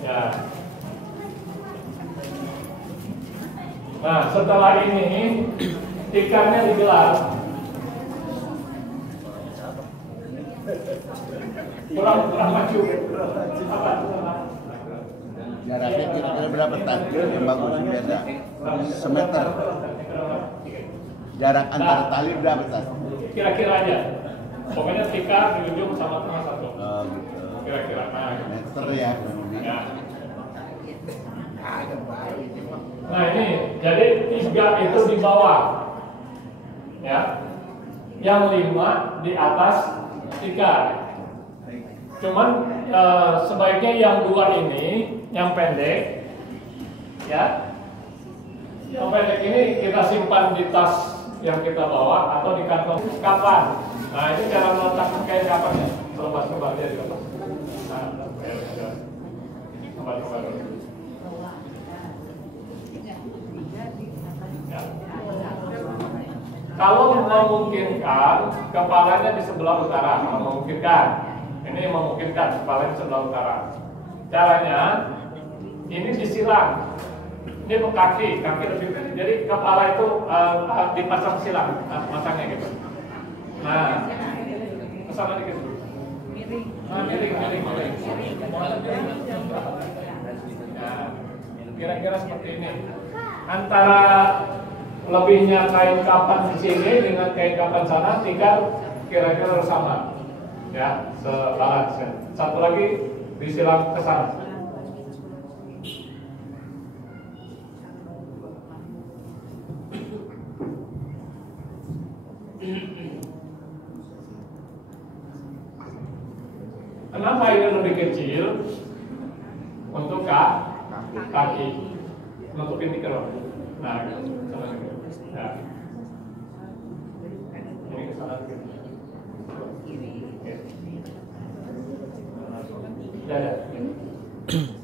Ya. Nah, setelah ini tikarnya digelar. Kurang maju. Apa? Jaraknya kira-kira berapa tak? Yang bagus beda. Semeter. Jarak antara tali berapa tak? Kira-kira aja. Pokoknya tikar di ujung sama tengah satu. Oh, gitu. Kira-kira. Meter ya. Ya. Nah ini, jadi 3 itu di bawah, ya. Yang 5 di atas tikar. Cuman sebaiknya yang 2 ini, yang pendek, ya. Yang pendek ini kita simpan di tas yang kita bawa atau di kantong kapan. Nah ini cara meletakkan kain kapan ya? Selepas kembali di atas. Nah, kembali. Ya. Kalau memungkinkan, kepalanya di sebelah utara. Kalau memungkinkan, ini memungkinkan kepalanya di sebelah utara. Caranya, ini disilang. Ini kaki lebih pendek. Jadi kepala itu dipasang silang, masangnya gitu. Nah, kesana dikit. Nah, miring. Nah, kira-kira seperti ini. Antara lebihnya kain kapan di sini dengan kain kapan sana, kira-kira sama. Ya, sebalans ya. Satu lagi disilang ke sana. Kenapa ini lebih kecil? Untuk kaki. Nutupin tikar. Nah, sama gitu. Ya. Ini ke sana gitu. Dada.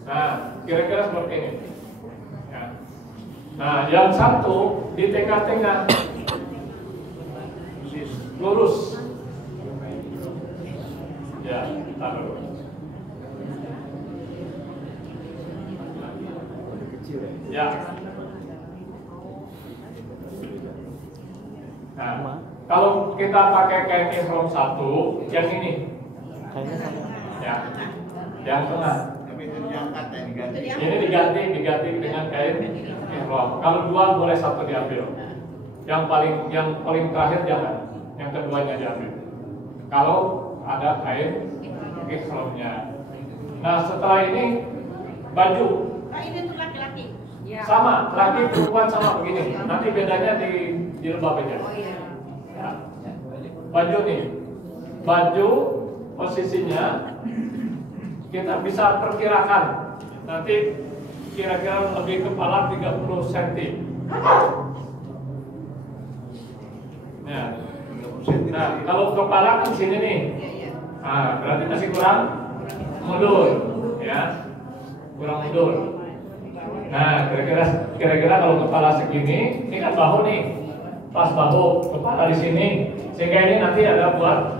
Nah, kira-kira seperti ini. Ya. Nah, yang satu di tengah-tengah lurus. Ya, taruh. Ya. Nah, kalau kita pakai kain ihram 1, yang ini. Ya. Yang tengah. Ini diganti dengan kain ihram. Kalau 2 boleh 1 diambil. Yang paling terakhir jangan. Yang keduanya diambil. Kalau ada kain ihramnya. Nah, setelah ini baju. Ini untuk laki-laki. Sama, laki perempuan sama begini. Nanti bedanya di jilbab aja. Oh iya. Ya. Baju nih. Baju posisinya kita bisa perkirakan. Nanti kira-kira lebih kepala 30 cm. Ya. Nah, kalau kepala kan sini nih. Nah, berarti masih kurang mundur, ya. Kurang mundur. Nah, kira-kira kalau kepala segini, ini kan bahu nih. Pas bahu, kepala di sini. Sehingga ini nanti ada buat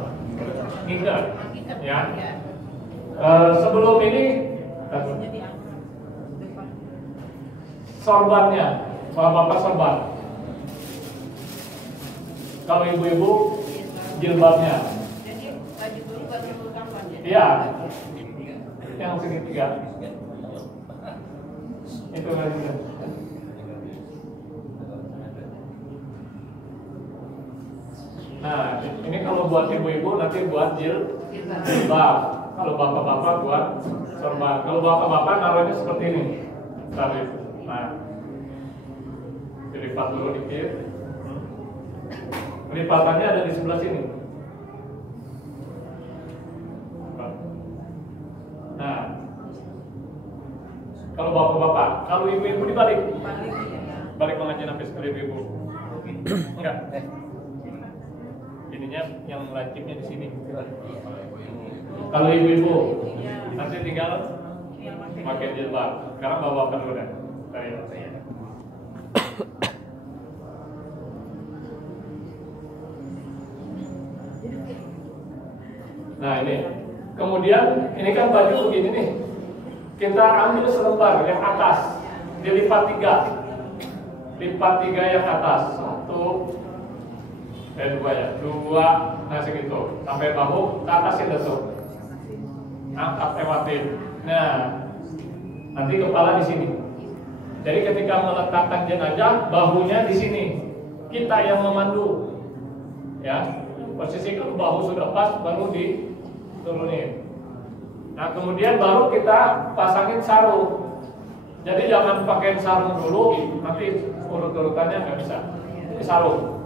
ngikat, ya. Sebelum ini sorbannya, bapak sorban. Kalau ibu-ibu jilbabnya. Jadi baju dulu baru kapan ya? Iya. Yang segitiga. Itu lagi. Nah, ini kalau buat ibu-ibu nanti buat jilbab. Kalau bapak-bapak buat sorban. Kalau bapak-bapak naruhnya seperti ini. Tarik. Nah, dilipat dulu dikit. Lipatannya ada di sebelah sini. Nah, kalau bapak-bapak, kalau ibu-ibu dibalik. Balik mengaji nafis ke ibu-ibu. Enggak. Ininya yang lancipnya di sini. Kalau ibu-ibu, nanti tinggal pakai jilbab. Sekarang bawa dulu deh. Nah ini Kemudian ini kan baju begini nih, kita ambil selembar yang atas, dilipat 3, lipat 3 yang atas, 1, 2 ya, 2, nah segitu, sampai bahu ke atas itu tuh, angkat lewatin. Nah, nanti kepala di sini. Jadi ketika meletakkan jenazah, bahunya di sini, kita yang memandu, ya. Posisi bahu sudah pas, baru diturunin. Nah kemudian baru kita pasangin sarung. Jadi jangan pakai sarung dulu, nanti urut-urutannya nggak bisa. Ini sarung.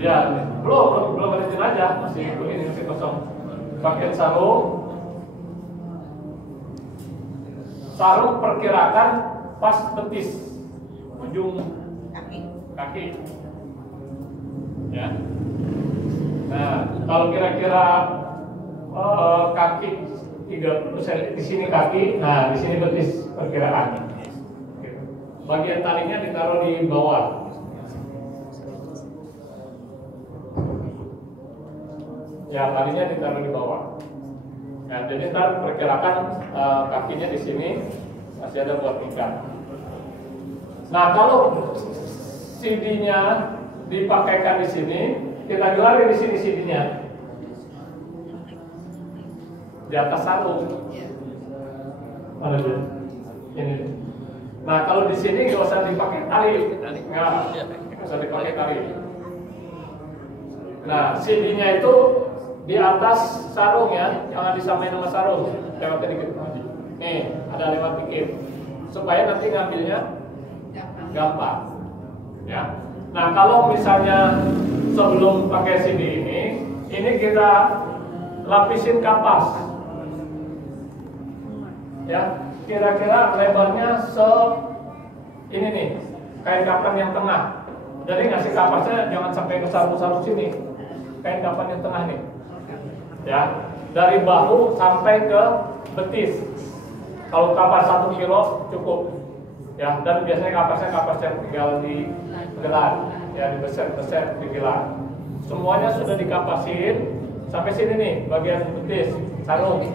Ya, belum ada jenazah, masih begini, masih kosong. Pakai sarung. Sarung perkirakan pas betis, ujung kaki, ya. Nah, kalau kira-kira kaki 30% di sini kaki, nah di sini betis perkiraan. Bagian talinya ditaruh di bawah. Ya, talinya ditaruh di bawah. Nah, jadi ntar perkirakan kakinya di sini masih ada buat ikat. Nah, kalau CD-nya dipakaikan di sini, kita gelarin di sini CD-nya di atas sarung. Mana dia? Ini. Nah, kalau di sini nggak usah dipakai tali, nggak usah dipakai tali. Nah, CD-nya itu di atas sarung ya, jangan disamain sama sarung. Lewat dikit aja. Nih, ada lewat dikit, supaya nanti ngambilnya gampang. Ya. Nah, kalau misalnya sebelum pakai CD ini kita lapisin kapas. Ya, kira-kira lebarnya ini nih, kain kapan yang tengah. Jadi ngasih kapasnya jangan sampai ke sarung-sarung sini. Kain kapan yang tengah nih. Ya, dari bahu sampai ke betis. Kalau kapas 1 kilo cukup. Ya, dan biasanya kapasnya kapas yang tinggal digelar, ya dibeset-beset digelar. Semuanya sudah dikapasin sampai sini nih, bagian betis, sarung.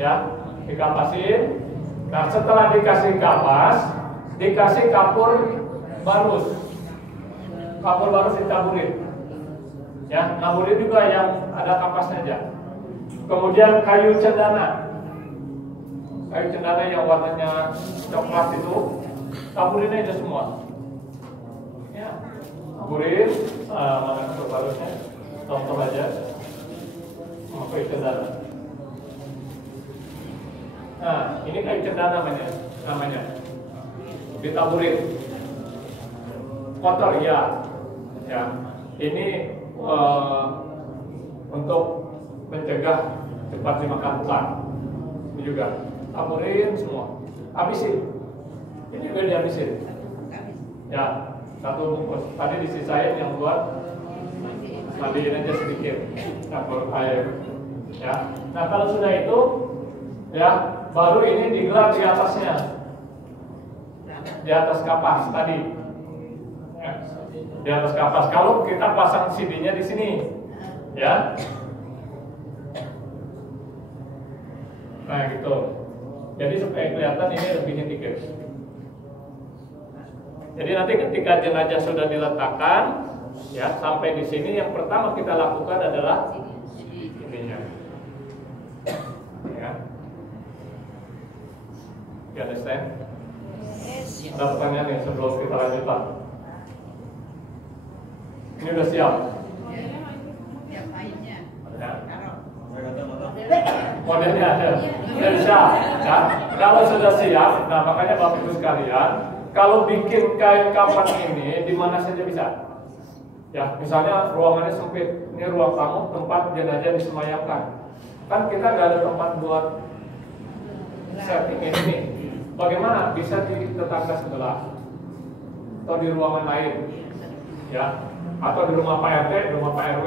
Ya, dikapasin. Nah, setelah dikasih kapas, dikasih kapur barus. Kapur barus ditaburin. Ya, naburin juga yang ada kapasnya aja. Kemudian kayu cendana. Kayu cendana yang warnanya coklat itu, taburin aja semua. Ya, taburin, mana kapur barusnya, contoh aja. Kayu cendana. Nah, ini kayu cendana namanya. Ditaburin. Kotor ya. Ya. Ini untuk mencegah cepat dimakan ular. Ini juga taburin semua, habisin. Ini juga dihabisin. Ya, 1 bungkus. Tadi disisain yang buat mandiin aja sedikit, campur air. Ya. Nah, kalau sudah itu, ya baru ini digelar di atasnya, di atas kapas tadi. Ya. Di atas kapas. Kalau kita pasang CD-nya di sini, ya. Nah gitu. Jadi supaya kelihatan ini lebihnya dikit. Jadi nanti ketika jenazah sudah diletakkan, ya sampai di sini yang pertama kita lakukan adalah ininya. Ya. You understand? Ada pertanyaan nih sebelum kita lanjutkan. Ini udah siap? Siap lainnya. Ya. Taruh. Modelnya ada, dan siap. Ya. Kalau sudah siap, nah makanya Bapak Ibu sekalian, kalau bikin kain kapan ini di mana saja bisa. Ya, misalnya ruangannya sempit, ini ruang tamu tempat jenazah disemayamkan. Kan kita nggak ada tempat buat setting ini. Bagaimana bisa di tetangga sebelah atau di ruangan lain, ya, atau di rumah Pak RT, di rumah Pak RW,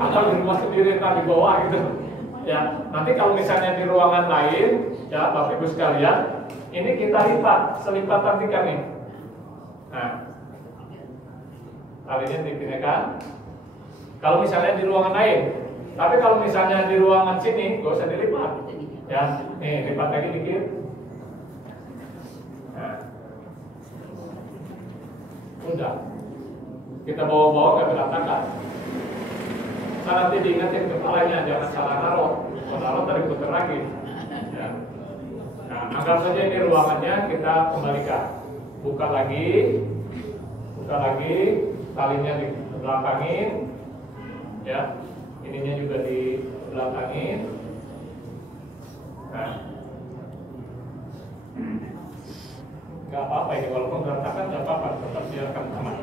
atau di rumah sendiri di bawah gitu. Ya, nanti kalau misalnya di ruangan lain, ya Bapak Ibu sekalian, ini kita lipat, selipatan 3 nih. Nah, talinya dipindahkan. Kalau misalnya di ruangan lain, tapi kalau misalnya di ruangan sini, gak usah dilipat. Ya, nih lipat lagi dikit. Nah, udah. Kita bawa-bawa nggak berantakan. Nanti diingatin kepalanya, jangan salah naruh. Kalau tadi putar lagi. Ya. Nah, anggap saja ini ruangannya kita kembalikan. Buka lagi, talinya dibelakangin, ya, ininya juga dibelakangin. Nah, nggak apa-apa ini, walaupun berantakan nggak apa-apa, tetap biarkan aman,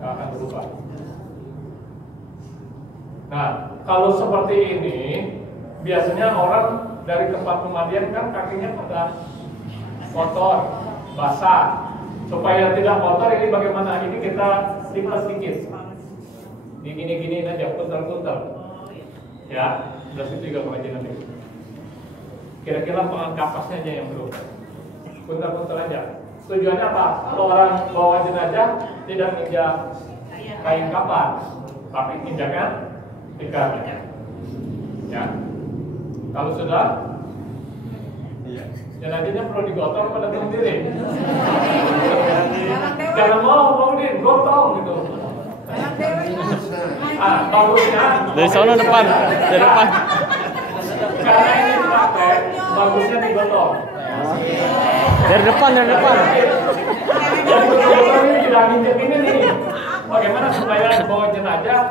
nggak akan berubah. Nah, kalau seperti ini, biasanya orang dari tempat pemandian kan kakinya pada kotor, basah. Supaya tidak kotor, ini bagaimana? Ini kita lipat sedikit, digini-giniin aja, putar-putar. Ya, udah situ juga pengajian nanti. Kira-kira pengangkapasnya aja yang belum. Putar-putar aja. Tujuannya apa? Kalau orang bawa jenazah tidak injak kain kapan, tapi injaknya tikar. Ya. Kalau sudah, jenazahnya perlu digotong pada datang diri. Jangan mau digotong gitu. Bagusnya dari sana depan, dari depan. Karena ini dipakai, bagusnya digotong. Dari depan. Yang betul-betul ini tidak injek ini nih. Bagaimana supaya bawa jenazah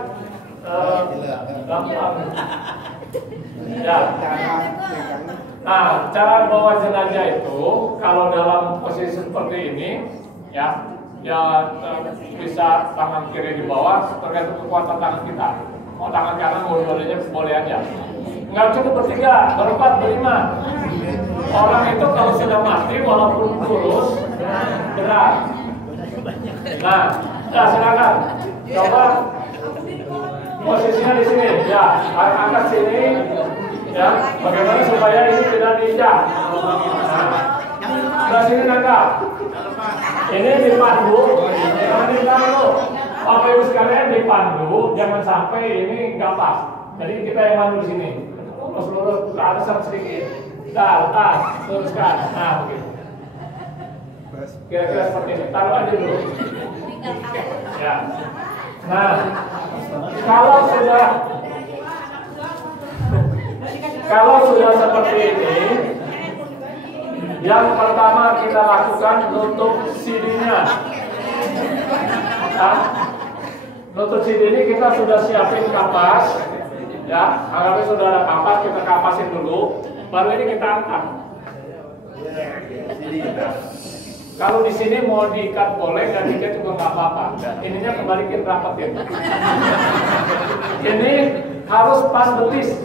gampang? Ya. Nah, cara bawa jenazah itu kalau dalam posisi seperti ini, ya bisa tangan kiri di bawah, tergantung kekuatan tangan kita. Mau tangan kanan, mau dua-duanya boleh aja. Nggak cukup bertiga, berempat, berlima. Orang itu kalau sudah mati, walaupun lurus, berat. Nah, silakan. Coba posisinya di sini, ya, angkat sini. Ya, bagaimana supaya ini tidak diinjak? Nah, sini nangkap. Ini dipandu, jangan dipandu. Bapak Ibu sekalian dipandu, jangan sampai ini nggak pas. Jadi kita yang mandu di sini. Lurus ke atas sedikit. Letas, luruskan. Nah, begitu. Kira-kira seperti ini. Taruh aja dulu. Ya. Nah, kalau sudah seperti ini, yang pertama kita lakukan nutup CD-nya. Nah, nutup CD ini kita sudah siapin kapas, ya. Anggapnya sudah ada kapas, kita kapasin dulu. Baru ini kita angkat. Kalau di sini mau diikat boleh, nggak diikat juga nggak apa-apa. Ininya kembalikan rapetin. Ini harus pas betis.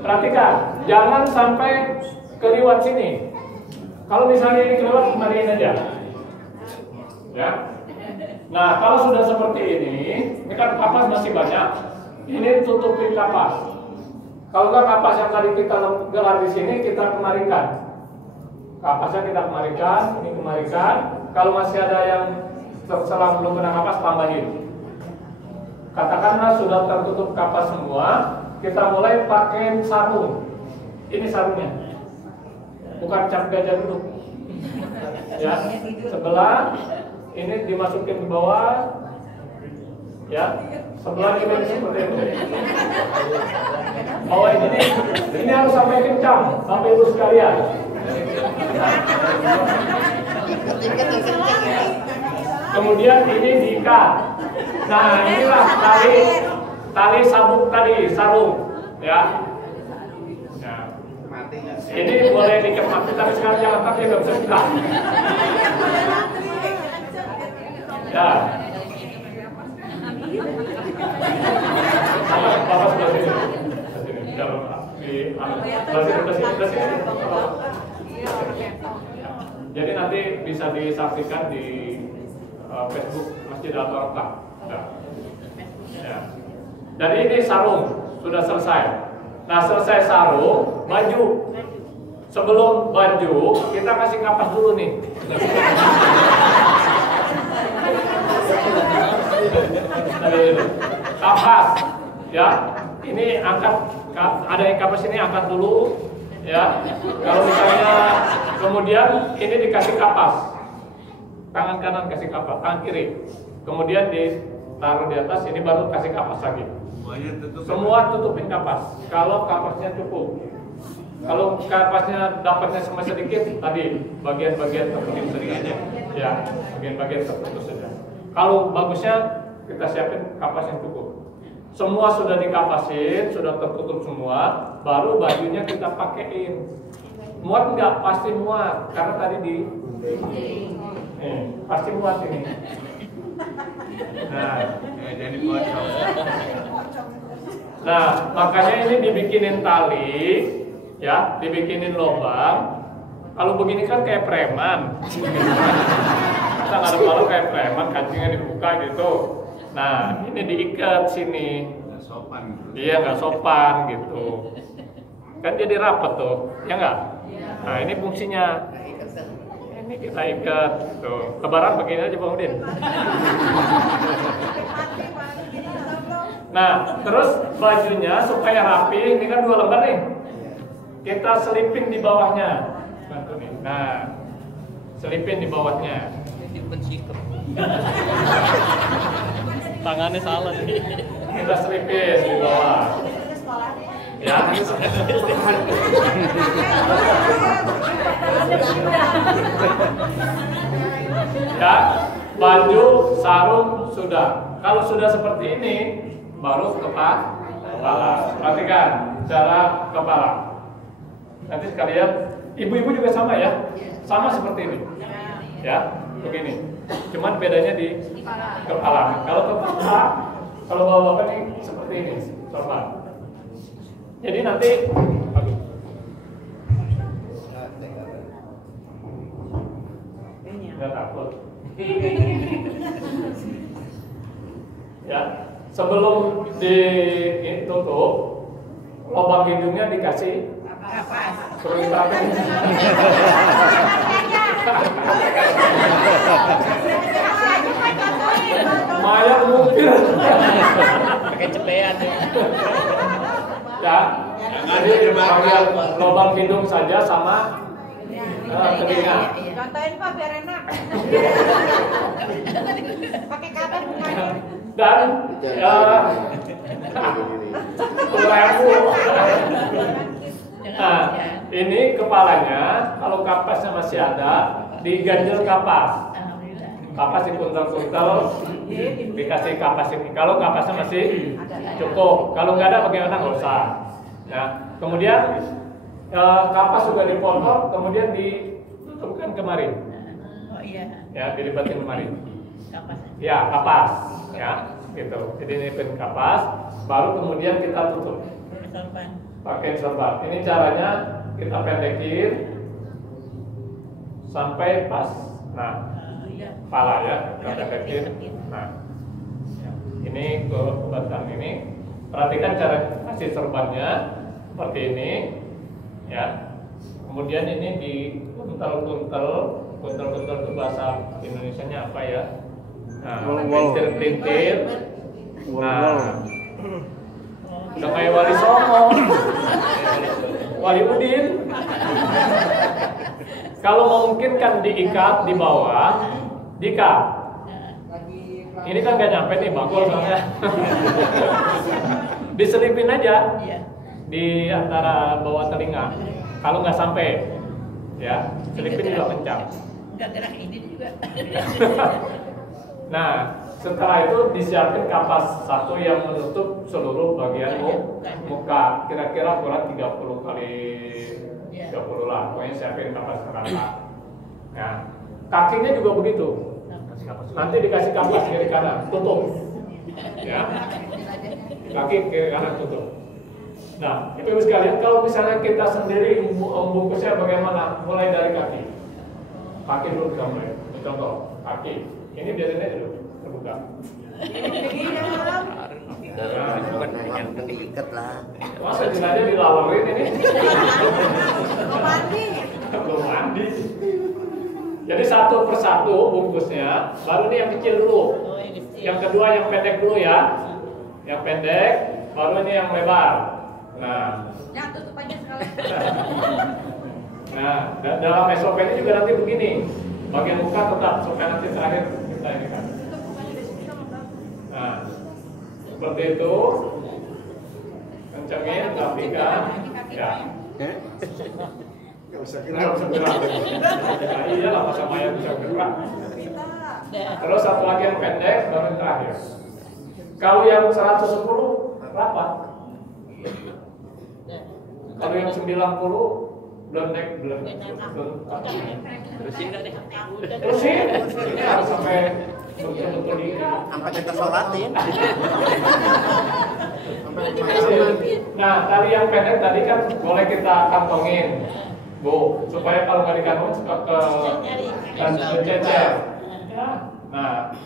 Perhatikan, jangan sampai keliwat sini. Kalau misalnya ini keliwat, kembaliin aja. Ya. Nah, kalau sudah seperti ini kan kapas masih banyak. Ini tutupin kapas. Kalau nggak kapas yang tadi kita gelar di sini, kita kemarikan. Kapasnya kita kemarikan, ini kemarikan. Kalau masih ada yang terselang belum kena kapas, tambahin. Katakanlah sudah tertutup kapas semua, kita mulai pakai sarung. Ini sarungnya, bukan cap gajah duduk. Ya, sebelah ini dimasukin ke bawah. Ya, sebelah ini seperti itu. Bawah ini harus sampai kencang, sampai Ibu sekalian. Kemudian ini diikat. Nah, inilah tali sabuk tadi, sarung, ya. Nah, ini boleh dikemat, tapi sekarang jangan tapi nggak bisa kita. Ya. Bapak sebelah sini. Sebelah sini. Jadi nanti bisa disaksikan di Facebook Masjid Al-Barakah. Ya. Dan ini sarung sudah selesai. Nah, selesai sarung, baju. Sebelum baju, kita kasih kapas dulu nih. Kapas, ya. Ini angkat, ada yang kapas ini angkat dulu, ya. Kalau misalnya kemudian ini dikasih kapas, tangan kanan kasih kapas, tangan kiri, kemudian ditaruh di atas, ini baru kasih kapas lagi. Semua tutupin kapas. Kalau kapasnya cukup. Kalau kapasnya dapatnya cuma sedikit, tadi bagian-bagian terputus saja, ya, bagian-bagian terputus saja. Kalau bagusnya kita siapin kapas yang cukup. Semua sudah dikapasin, sudah tertutup semua, baru bajunya kita pakein. Muat enggak? Pasti muat, karena tadi pasti muat ini. Nah, makanya ini dibikinin tali, ya, dibikinin lubang. Kalau begini kan kayak preman. Kita nggak ada malu kayak preman, kancingnya dibuka gitu. Nah, ini diikat sini. Nggak sopan. Iya, nggak sopan gitu. Kan jadi rapat tuh, ya nggak? Nah, ini fungsinya. Ini kita ikat tuh. Lebaran begini aja Bang Udin. Nah, terus bajunya supaya rapi, ini kan 2 lembar nih. Kita selipin di bawahnya. Bantu nih. Nah, selipin di bawahnya. Tangannya salah nih. Kita selipin di bawah. Ya. Ya, baju, sarung sudah. Kalau sudah seperti ini, baru kepala. Perhatikan cara kepala. Nanti sekalian, ibu-ibu juga sama ya, sama seperti ini. Ya, begini. Cuman bedanya di kepala. Kalau kepala, kalau bawa-bawa ini seperti ini, sorban. Jadi nanti, nggak takut. Ya, sebelum ditutup, lubang hidungnya dikasih suruh diterapin. Mayat mungkin. Pakai cepean ya. Ya, jadi bagian lubang hidung saja sama telinga. Contohin Pak biar enak. Pakai kapan bukannya? Dan nah, ini kepalanya kalau kapasnya masih ada, diganjel kapas. Kapas dikuntel-kuntel, dikasih kapas ini. Kalau kapasnya masih cukup, kalau nggak ada bagaimana nggak usah. Ya, kemudian kapas juga dipotong, kemudian ditutupkan kemarin. Oh iya. Ya, dilibatin kemarin. Kapas. Ya, kapas. Ya, gitu. Jadi ini pin kapas, baru kemudian kita tutup. Pakai sorban. Ini caranya kita pendekin sampai pas. Nah, kepala ya, kita pendekin. Nah, ya. Ini ke batang ini. Perhatikan cara kasih sorbannya seperti ini, ya. Kemudian ini dikuntel-kuntel, kuntel-kuntel itu bahasa Indonesianya apa ya? Nah, pintir-pintir. Nah, udah kayak Wali Songo, Wali Udin. Kalau memungkinkan diikat di bawah, diikat. Ini kan gak nyampe nih bakul soalnya. Diselipin aja di antara bawah telinga. Kalau nggak sampai, ya selipin juga kencang. Nggak gerak ini juga. Nah, setelah itu disiapkan kapas satu yang menutup seluruh bagian muka. Kira-kira ukuran 30 kali 30 lah. Pokoknya siapin kapas kerangka. Ya, kakinya juga begitu. Nanti dikasih kapas kiri kanan, tutup. Ya, kaki kiri kanan tutup. Nah, ibu sekalian, kalau misalnya kita sendiri membungkusnya bagaimana? Mulai dari kaki. Kaki dulu kita mulai. Contoh, kaki. Ini biarin aja dulu, terbuka. Yang diikat lah. Masa jenazah dilalerin ini? Mau mandi. Belum mandi. Jadi satu persatu bungkusnya, baru ini yang kecil dulu. Yang kedua yang pendek dulu ya. Yang pendek, baru ini yang lebar. Nah, Ya, tutup aja sekali. nah, dalam SOP ini juga nanti begini. Bagian muka tetap supaya nanti terakhir kita ini kan. Nah, seperti itu. Kencengin, rapikan. Ya. Nggak usah Nggak usah gerak. Nah, iyalah masa Maya bisa gerak. Dah. Terus satu lagi yang pendek, baru yang terakhir. Kalau yang 110 rapat. Kalau yang 90 belum naik belum. Terusin nggak deh? Terusin. Ini harus sampai betul-betul di. Sampai kita sholatin. Nah, tadi yang pendek tadi kan boleh kita kantongin, Bu, supaya kalau nggak dikantongin suka ke cecer. Ya. Nah,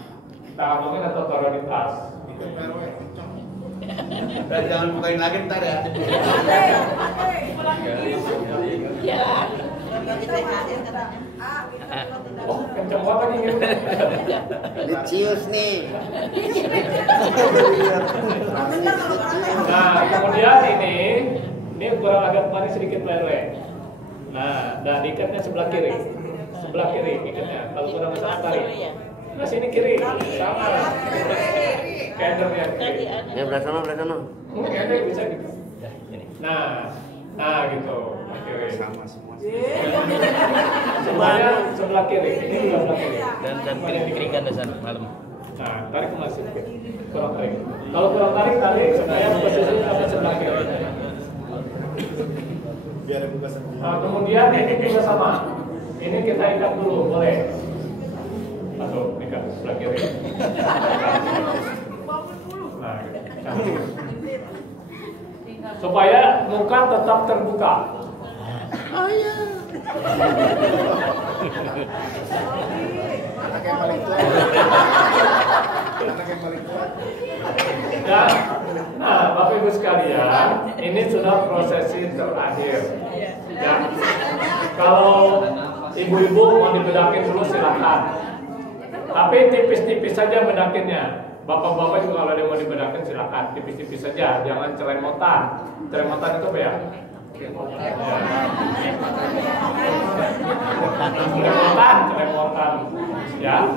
kita kantongin atau taruh di tas. Dan jangan bukain lagi ntar ya. Ya. Bisa hadir katanya. Oh, kenceng banget ini. Dicius nih. Nah, kemudian ini ukuran agak kemarin sedikit lele. Nah, dan ikatnya sebelah kiri ikatnya. Kalau kurang besar tarik. Nah, sini kiri, sama. Kendernya kiri. Ya belah sana. Kender bisa gitu. Nah gitu. Kiri. Sama semua. Semuanya sebelah kiri. Ini juga sebelah kiri. Dan piring-piringkan dasar malam. Nah, tarik ke masih kurang tarik. Kalau kurang tarik supaya posisi sampai sebelah kiri. Biar buka sendiri. Nah, kemudian ini juga sama. Ini kita ikat dulu, boleh. Masuk, ikat sebelah kiri. Nah, supaya muka tetap terbuka. Anak yang paling tua. Anak yang paling tua. Ya. Nah, Bapak Ibu sekalian, ini sudah prosesi terakhir. Ya. Kalau ibu-ibu mau dibedakin dulu silakan. Tapi tipis-tipis saja bedakinnya. Bapak-bapak juga kalau ada mau dibedakin silakan, tipis-tipis saja, jangan ceremotan. Ceremotan itu apa ya? Ceremotan. Ya.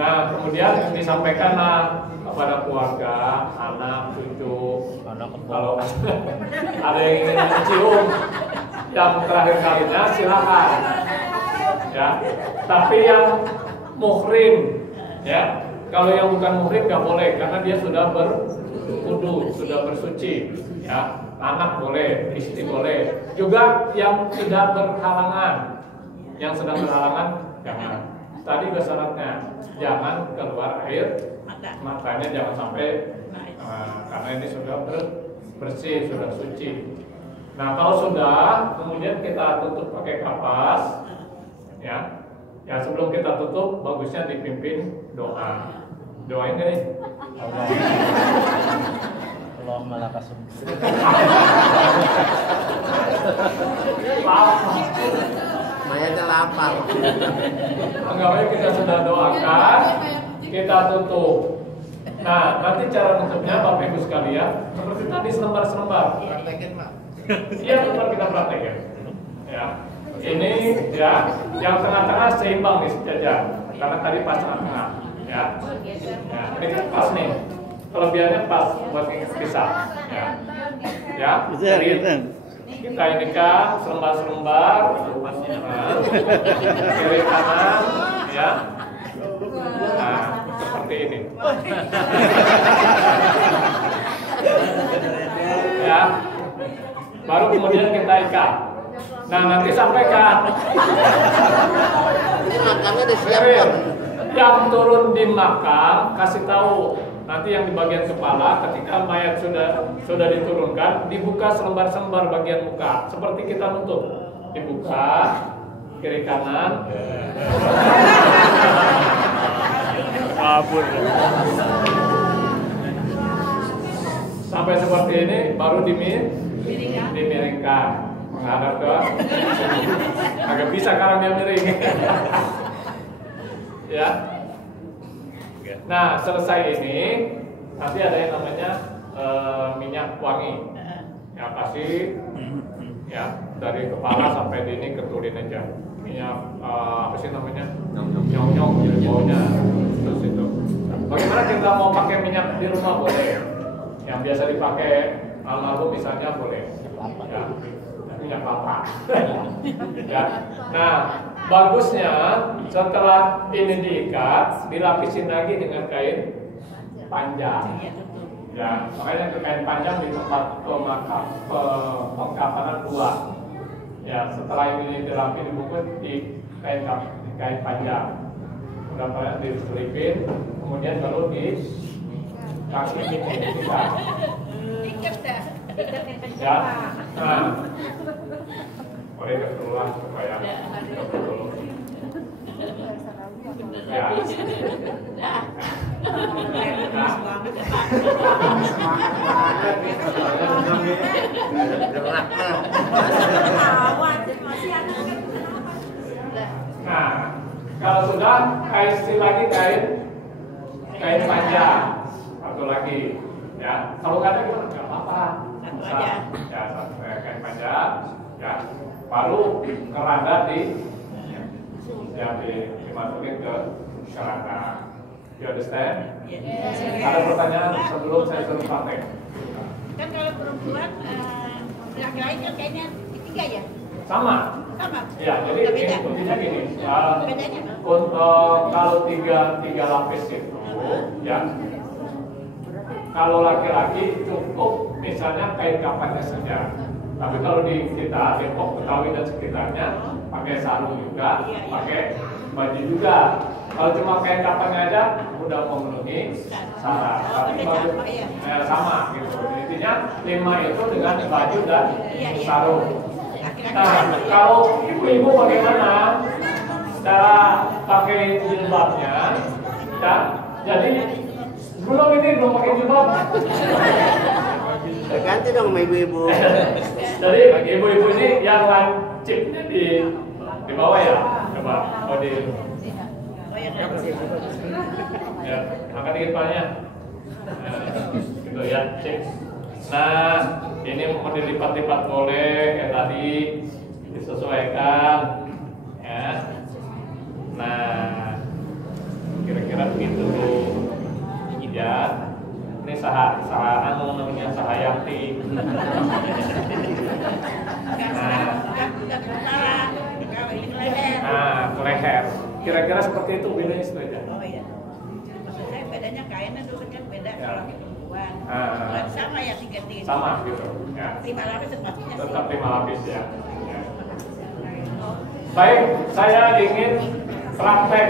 Nah, kemudian disampaikanlah kepada keluarga, anak, cucu, kalau ada yang ingin mencium yang terakhir kalinya silakan. Ya. Tapi yang muhrim, ya. Kalau yang bukan muhrim nggak boleh karena dia sudah berwudu, sudah bersuci. Ya, anak boleh, istri boleh. Juga yang tidak berhalangan, yang sedang berhalangan jangan. Tadi syaratnya jangan keluar air matanya, jangan sampai karena ini sudah bersih, sudah suci. Nah kalau sudah, kemudian kita tutup pakai kapas, ya. Ya sebelum kita tutup, bagusnya dipimpin doa. Doain gak nih? Allahumma lakasum. Mayatnya lapar. Anggapnya kita sudah doakan, kita tutup. Nah, nanti cara tutupnya Bapak Ibu sekalian, seperti tadi selembar-selembar. Praktekin Pak. Iya, tetap kita praktekin. Ya. Ini ya, yang tengah-tengah seimbang nih sejajar, karena tadi pas tengah-tengah. Ya. Ya, ini kan pas nih. Kelebihannya pas buat pisah. Ya. Ya. Jadi kita ini kan selembar-selembar, kiri kanan, ya. Nah, seperti ini. Ya. Baru kemudian kita ikat. Nah, nanti sampaikan. Ini makamnya udah siap Pak. Yang turun di makam kasih tahu. Nanti yang di bagian kepala ketika mayat sudah diturunkan, dibuka selembar-selembar bagian muka seperti kita nutup. Dibuka kiri kanan. Kabur. Sampai seperti ini baru dimiringkan. Menghadap ke agak bisa karena dia miring. Ya. Nah, selesai ini nanti ada yang namanya minyak wangi. Ya, kasih ya dari kepala sampai di ini ketulin aja. Minyak apa sih namanya? Nyong-nyong baunya. Terus itu. Bagaimana kita mau pakai minyak di rumah boleh? Yang biasa dipakai almarhum misalnya boleh. Ya, minyak kelapa. Ya. Nah, bagusnya setelah ini diikat, dilapisin lagi dengan kain panjang. Ya, makanya kain panjang di tempat pengkapanan tua. Ya, setelah ini dirapi dibungkus di kain panjang. Kemudian diselipin, kemudian baru di kaki ini kita. Ya, nah, boleh keluar supaya betul. Ya. Nah, kalau sudah kasih lagi kain panjang satu lagi, ya. Kalau nggak ada gimana? Nggak apa-apa. Ya, kain panjang, ya. Baru keranda dimasukin ke keranda. You understand? Ada pertanyaan sebelum saya suruh praktek? Kan kalau perempuan laki-laki kan kayaknya tiga ya? Sama. Sama. Ya, jadi intinya gini. Bedanya Kalau tiga lapis itu, ya. Kalau laki-laki cukup misalnya kain kapannya saja. Tapi kalau di kita Depok, Betawi dan sekitarnya pakai sarung juga, pakai baju juga. Kalau cuma kain kapannya aja udah memenuhi syarat. Tapi bagus sama gitu. Intinya 5 itu dengan baju dan sarung. Nah, kalau ibu-ibu bagaimana cara pakai jilbabnya? Ya, jadi belum pakai jilbab. Ganti dong sama ibu-ibu. Jadi ibu-ibu ini yang lancipnya di bawah ya, coba di. Ya, angkat dikit palanya. Gitu ya, cek. Nah, ini mau dilipat-lipat boleh kayak tadi, disesuaikan, ya. Nah, kira-kira begitu, ya. Ini namanya Sahayati. Nah, ke leher. Kira-kira seperti itu bedanya itu aja. Oh iya. Maksud saya bedanya kainnya dulu kan beda kalau di perempuan. Sama ya tiga. Sama gitu. Ya. 5 lapis maksudnya sih. Tetap 5 lapis ya. Baik, saya ingin praktek